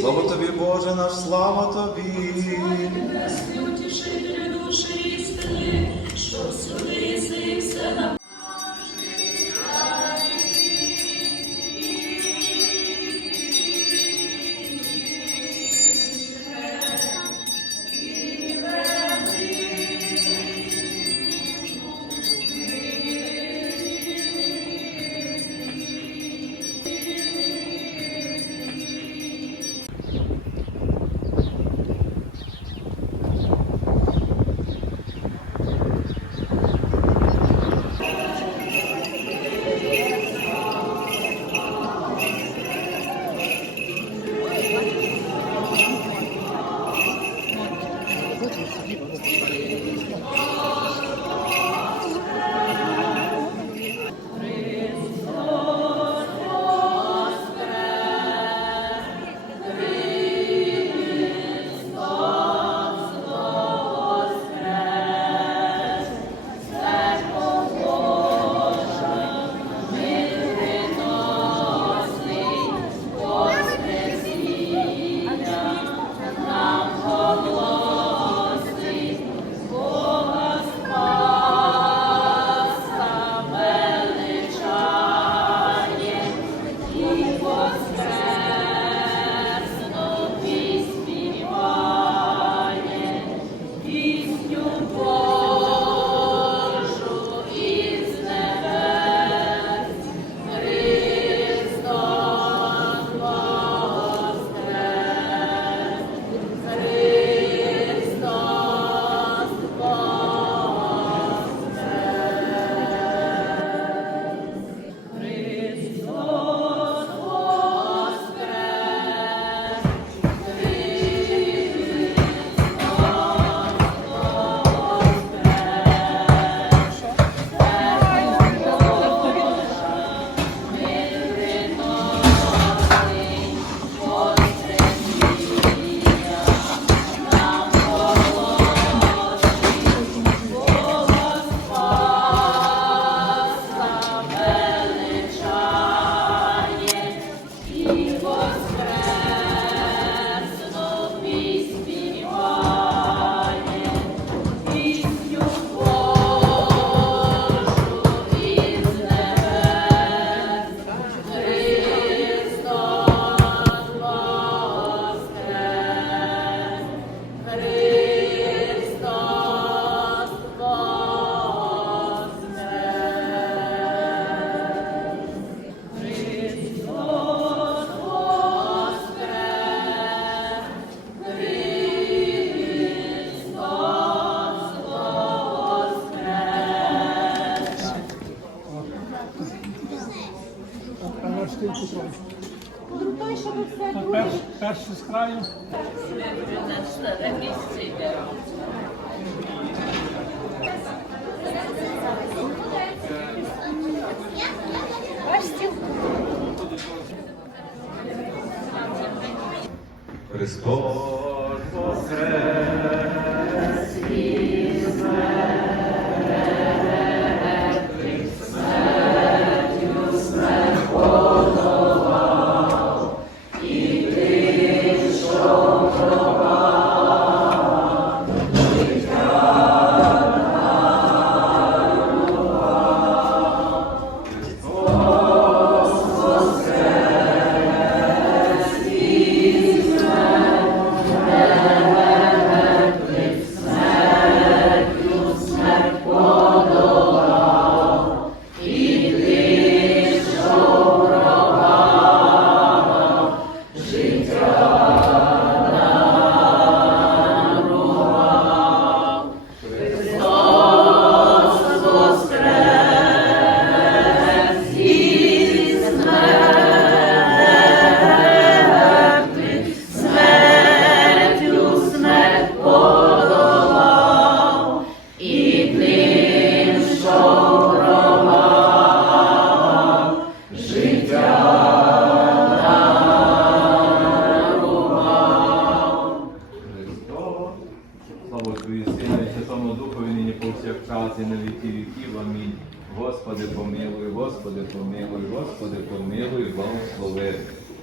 Слава тобі, Боже наш, слава тобі. Славі нас, утішителю душі істини, що всюди все нам. бачите, Перший з краю. Христос воскрес!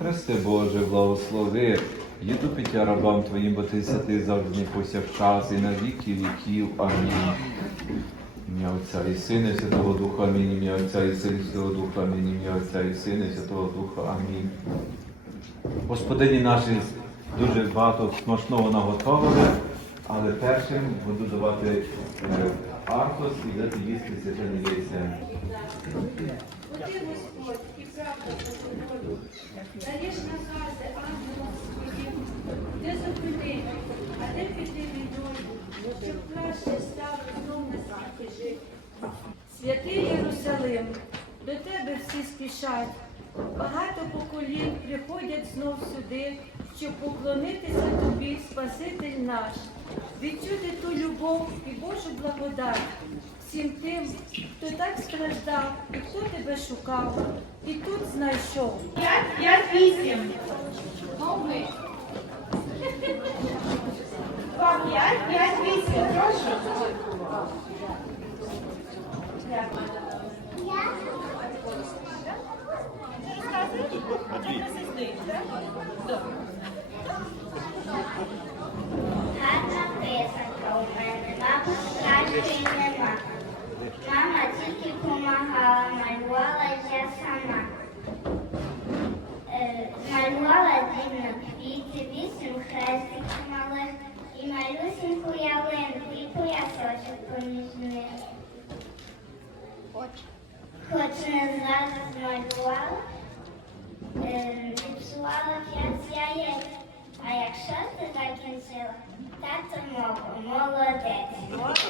Христе Боже, благослови, їду пиття рабам Твоїм, бо ти святий завжди повсякчас, і на віки віків. Амінь. Ім'я Отця і Сина, Святого Духа, Амінь. Ім'я Отця і Сина, Святого Духа, Амінь. Ім'я Отця і Сина, і Святого Духа, Амінь. Господині наші дуже багато смачного наготовили але першим буду давати е, і дати їсти священні яйця. Ти, Господь, і правда за даєш накази ангелам своїм, де зупинити, а де піти війною, щоб краще стало знов на світі жити. Святий Єрусалим, до тебе всі спішать, багато поколінь приходять знов сюди, щоб поклонитися тобі, Спаситель наш, відчути ту любов і Божу благодать всім тим, хто так страждав і хто тебе шукав, і тут знайшов. П'ять, п'ять, вісім. Два, п'ять, п'ять, вісім. Прошу. Малювала на квіти, вісім хрестиків малих, і малюсіньку ялинку, і поясочок поміж них. Хоч не зразу змалювала, е, відчувала п'ять яєць. А якщо ти закінчила, тато мого, молодець.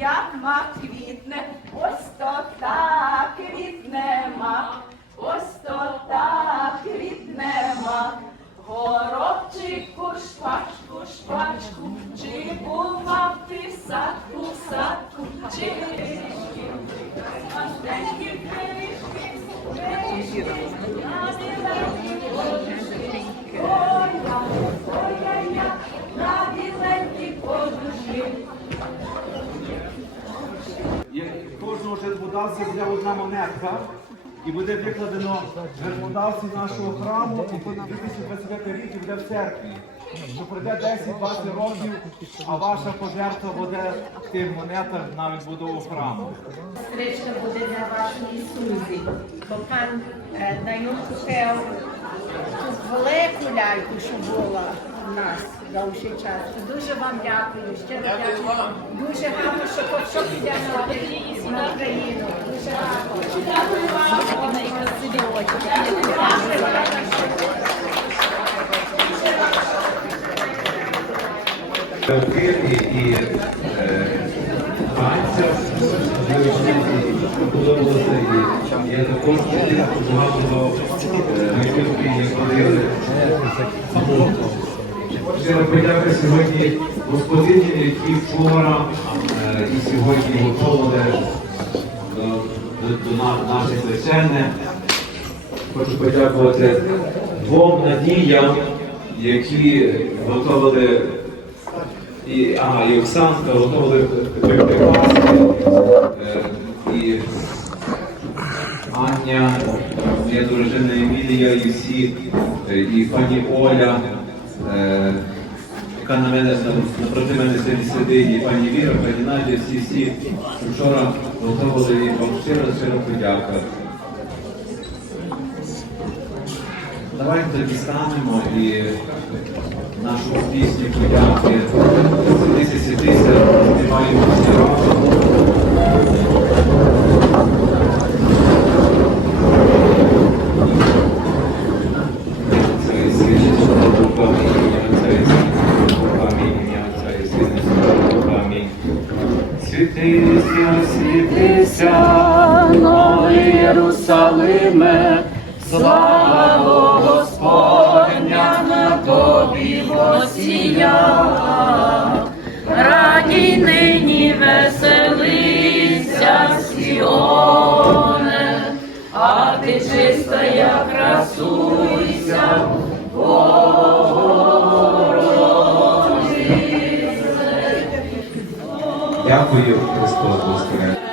Як квітне, ось то так квітне мак, ось то так квітне мак. Горобчику, шпачку, шпачку, чи була ти в садку, садку, чи пиріжки, маленькі пиріжки, пиріжки, на біленькі жертводавця буде одна монетка, і буде викладено жертводавці нашого храму, і буде 2025 рік і буде в церкві. Що пройде 10-20 років, а ваша пожертва буде в тих монетах на відбудову храму. Стрічка буде для вашої Сузі, бо пан е, Данюк ту велику ляльку, що була в нас довший час. Дуже вам дякую, щиро дякую. Дуже гарно, що що піде на на Україну. І подобалося і я також ходили. Щиро подяка сьогодні господині, які вчора і сьогодні готували до, до на- наше священне. Хочу подякувати двом надіям, які готували і, ага, і Оксанка готували пасти, е, і Аня, моя дружина Емілія, і всі, е, і пані Оля, е, яка на мене напроти мене сидить, і пані Віра, пані Надя, всі всі вчора готували і вам щиро щиро подяка. Давайте тоді станемо і нашу пісню подяки. Сидися, сидися, співаємо всі разом. Це і Сина, Святого Духа, Амінь. Це і Сина, Святого Духа, Амінь. Це і Сина, Святого Духа, Амінь. Світися, світися, новий Єрусалиме, слава Господня на тобі восія. Радій нині веселися, Сіоне, а ти чиста, як красуйся, Дякую, Христос Воскрес!